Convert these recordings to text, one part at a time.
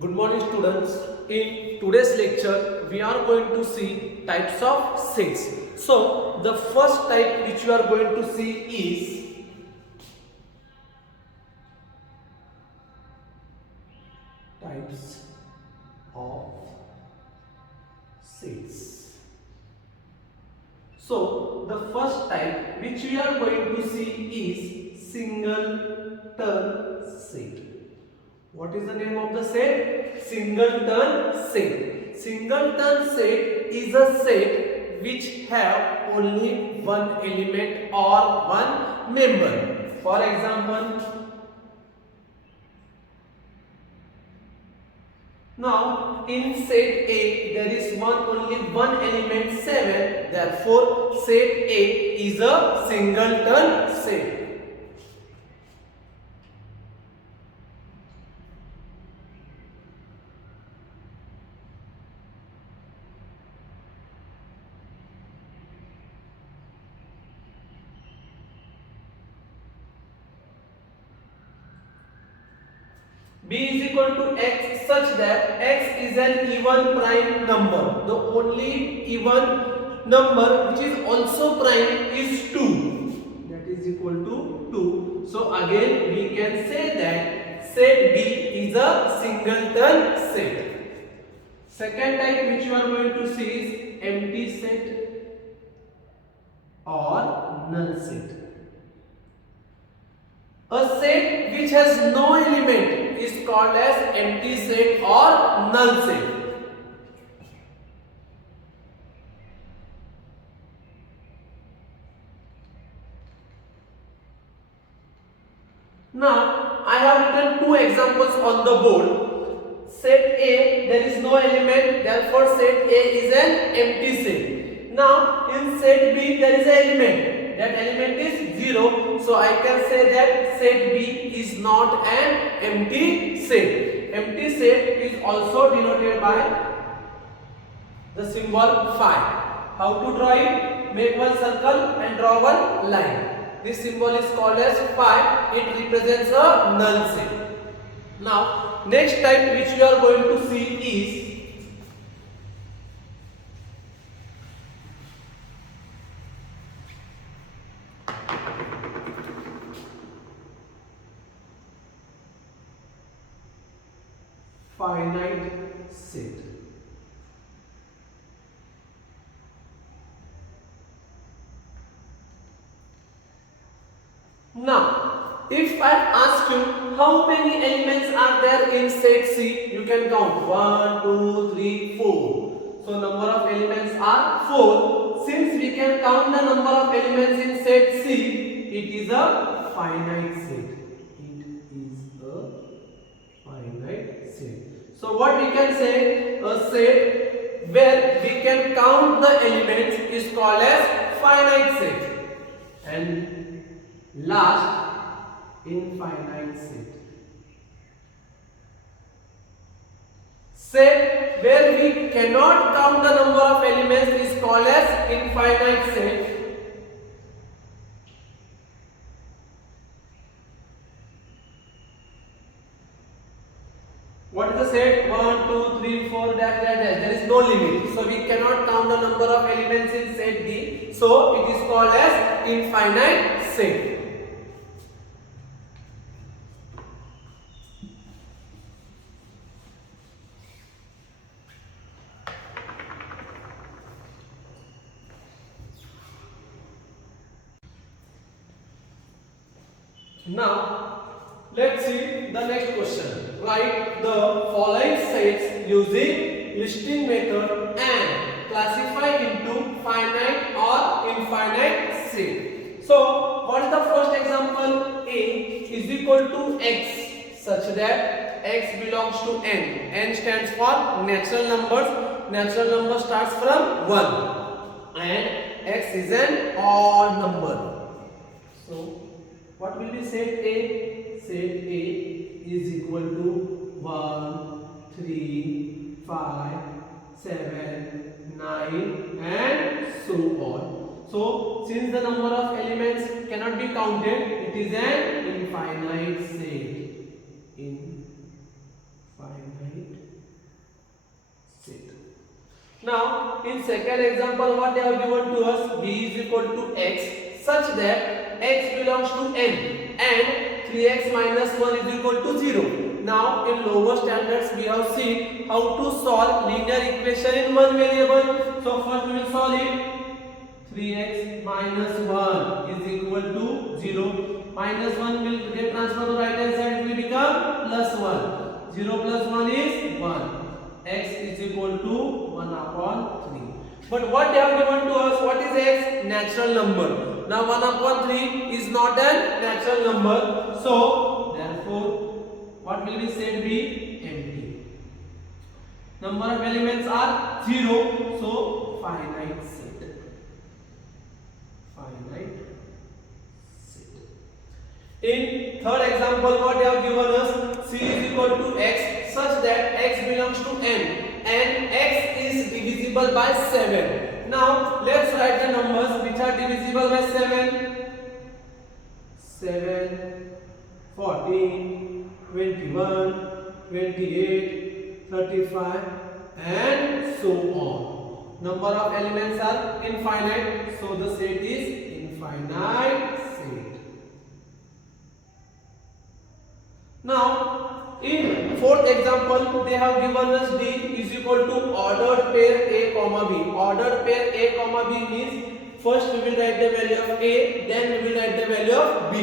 Good morning students. In today's lecture we are going to see types of sets. So the first type which we are going to see is types of sets. So the first type which we are going to see is singleton set. What is the name of the set? Singleton set. Singleton set is a set which have only one element or one member. For example, now in set A there is only one element 7. Therefore, set A is a singleton set. B is equal to x such that x is an even prime number. The only even number which is also prime is 2. That is equal to 2. So again we can say that set B is a singleton set. Second type which you are going to see is empty set or null set. A set which has no element is called as empty set or null set. Now, I have written two examples on the board. Set A, there is no element, therefore set A is an empty set. Now, in set B, there is an element. That element is 0. So, I can say that set B is not an empty set. Empty set is also denoted by the symbol phi. How to draw it? Make one circle and draw one line. This symbol is called as phi. It represents a null set. Now, next type which we are going to see is finite set. Now, if I ask you how many elements are there in set C, you can count 1, 2, 3, 4. So, number of elements are 4. Since we can count the number of elements in set C, it is a finite set. It is a finite set. So, what we can say, a set where we can count the elements is called as finite set. And last, infinite set. Set where we cannot count the number of elements is called as infinite set. What is the set? 1, 2, 3, 4, dash. There is no limit. So we cannot count the number of elements in set D. So it is called as infinite set. Now, let's see the next question. Write the following sets using listing method and classify into finite or infinite set. So, what is the first example? A is equal to x such that x belongs to n. N stands for natural numbers. Natural number starts from 1 and x is an odd number. So, what will be set A? Set A is equal to 1, 3, 5, 7, 9 and so on. So, since the number of elements cannot be counted, it is an infinite set. Infinite in second example, what they have given to us? B is equal to x such that x belongs to n and 3x minus 1 is equal to 0. Now in lower standards we have seen how to solve linear equation in one variable. So first we will solve it. 3x minus 1 is equal to 0. Minus 1 will get transferred to right hand side, it will become plus 1. 0 plus 1 is 1. X is equal to 1 upon 3. But what they have given to us, what is x? Natural number. Now 1 upon 3 is not a natural number. So therefore what will be said be empty. Number of elements are 0. So finite set. Finite set. In third example, what they have given us? C is equal to x such that x belongs to n and x is divisible by 7. Now let's write the numbers which are divisible by 7. 7, 14, 21, 28, 35 and so on. Number of elements are infinite, so the set is infinite set. Now in fourth example, they have given us D is equal to ordered pair A comma B. Ordered pair A comma B means first we will write the value of A, then we will write the value of B,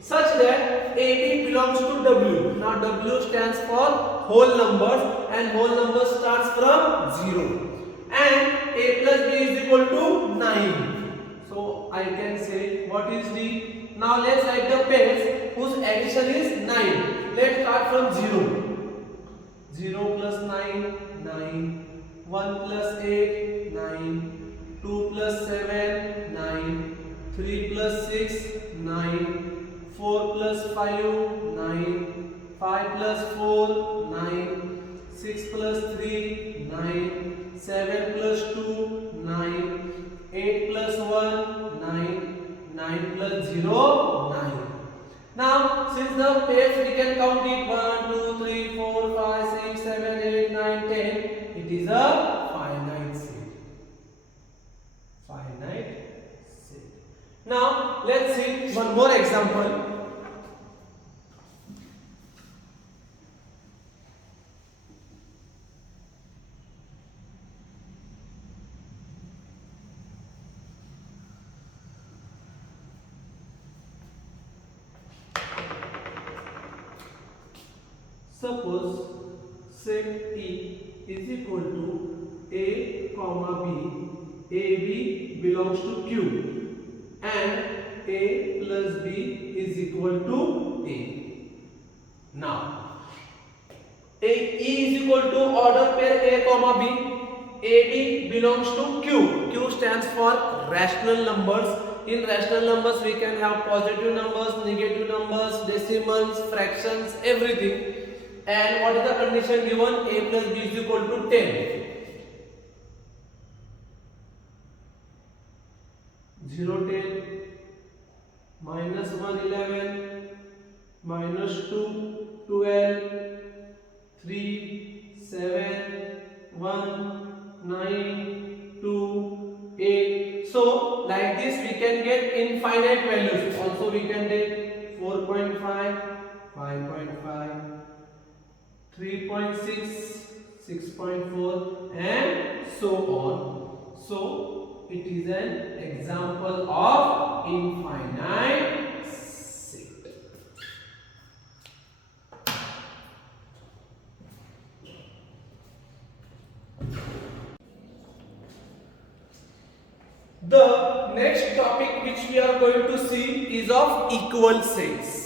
such that AB belongs to W. Now W stands for whole numbers and whole number starts from 0. And A plus B is equal to 9. So I can say what is D? Now let's write the pairs whose addition is 9. Let's start from 0. 0 plus 9, 9. 1 plus 8, 9. 2 plus 7, 9. 3 plus 6, 9. 4 plus 5, 9. 5 plus 4, 9. 6 plus 3, 9. 7 plus 2, 9. 8 plus 1, 9. 9 plus 0, 9. Now, since the pairs we can count it 1, 2, 3, 4, 5, 6, 7, 8, 9, 10. It is a finite set. Finite set. Now, let's see one more example. Suppose set E is equal to A comma B. AB belongs to Q and A plus B is equal to A. Now E is equal to order pair A comma B. AB belongs to Q. Q stands for rational numbers. In rational numbers we can have positive numbers, negative numbers, decimals, fractions, everything. And what is the condition given? A plus B is equal to 10. 0, 10, minus 1, 11, minus 2, 12, 3, 7, 1, 9, 2, 8. So like this we can get infinite values. Also we can get 4.5, 5.5, 3.6, 6.4 and so on. So it is an example of infinite set. The next topic which we are going to see is of equal sets.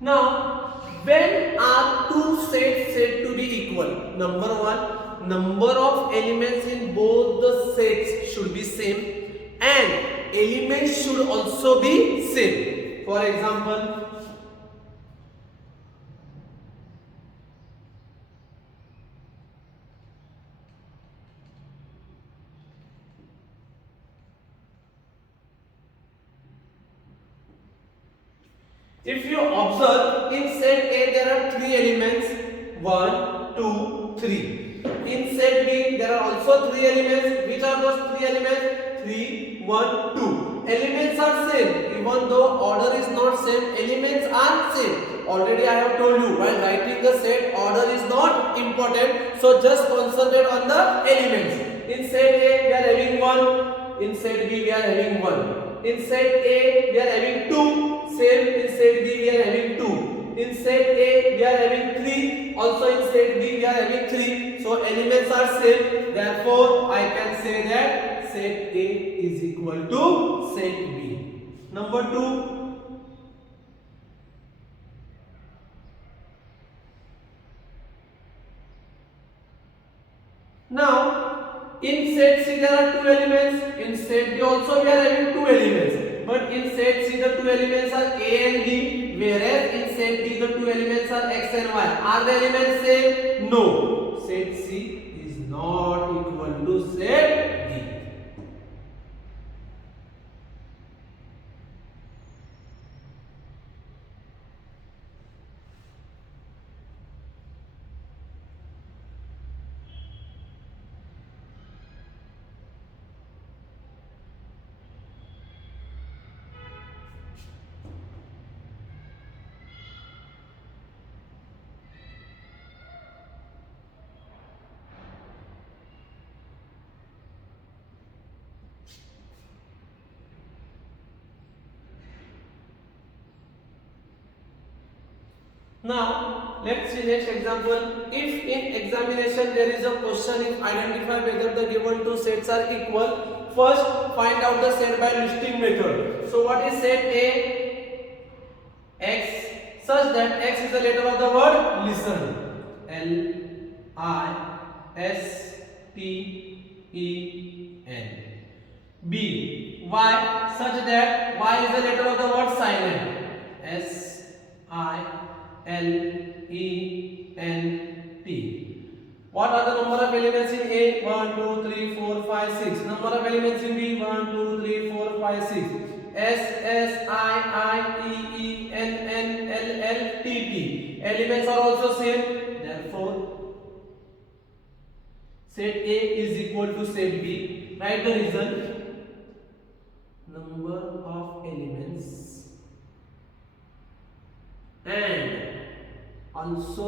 Now, when are two sets said to be equal? Number one, number of elements in both the sets should be same and elements should also be same. For example, If you observe, in set A there are three elements, 1, 2, 3. In set B there are also three elements. Which are those three elements? 3, 1, 2. Elements are same. Even though order is not same, elements are same. Already I have told you, while writing the set, order is not important. So just concentrate on the elements. In set A we are having 1. In set B we are having 1. In set A we are having 2. Same in set B we are having 2. In set A we are having 3. Also in set B we are having 3. So elements are same. Therefore I can say that set A is equal to set B. Number 2. Now in set C there are two elements. In set B also we are having two elements. But in set C the two elements are A and B, whereas in set D the two elements are X and Y. Are the elements same? No. Set C is not equal to set D. Now let's see next example. If in examination there is a question, if identify whether the given two sets are equal, first find out the set by listing method. So what is set A? X, such that X is the letter of the word listen. LISTEN. B, Y, such that Y is the letter of the word silent. SILENT. What are the number of elements in A? 1, 2, 3, 4, 5, 6. Number of elements in B? 1, 2, 3, 4, 5, 6. SSIIENNLLTT. Elements are also same. Therefore, set A is equal to set B. Write the reason. Number of elements and also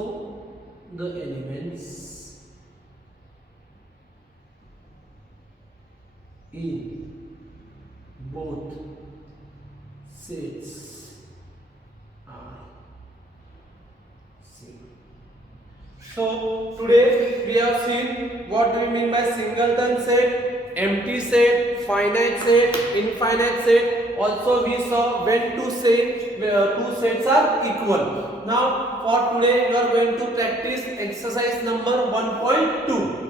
the elements in both sets are same. So today we have seen what do we mean by singleton set, empty set, finite set, infinite set. Also we saw when two sets are equal. Now for today we are going to practice exercise number 1.2.